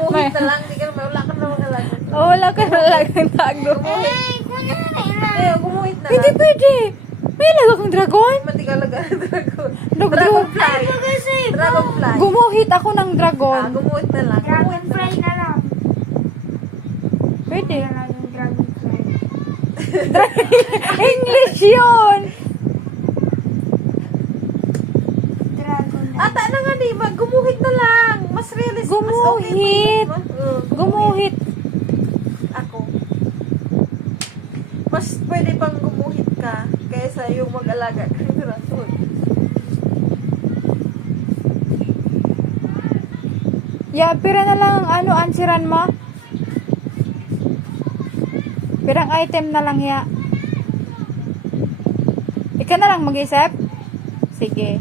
Umuhit na lang, di ka naman, wala ka naman alaga. Oh, wala ka na lagang tago. Umuhit na Hindi lang. pwede. May laga kang dragon? Mati ka alaga ng dragon. Dog- Dragonfly. Dragonfly. Gumuhit ako ng Ah, dragon. gumuhit na lang. Dragonfly na lang. Pwede. Wala lang yung dragonfly. English yun! Dragon na. Ata na nga di, gumuhit na lang. Mas realistic. Gumuhit. Mas okay pa yun. Gumuhit. Ako. Mas pwede pang gumuhit ka kaysa yung mag-alaga ka ng dragon. Ya, pira na lang ang ano, ansiran mo. Pirang item na lang ya. Ika na lang mag-isip? Sige.